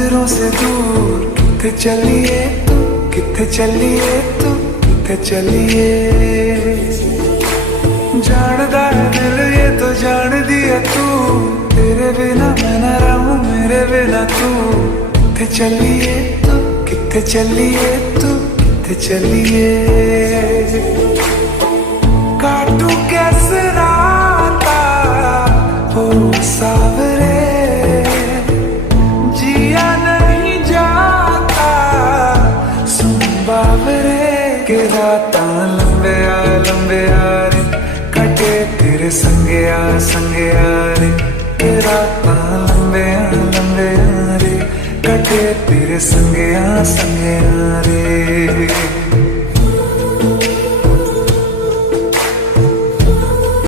नजरों से दूर किथे चलिए तू, किथे चलिए तू, किथे चलिए। जानदा है दिल ये तो जान दिया तू, तेरे बिना मैं न रहूं मेरे बिना तू। किथे चलिए तू, किथे चलिए तू, किथे चलिए। काटू कैसे राता हो सावरे, जिया नहीं जाता सुन बावरे। के राता लंबे आ रे, कटे तेरे संगे आ रे। के राता लंबे आ रे, कटे तेरे संगे आ रे।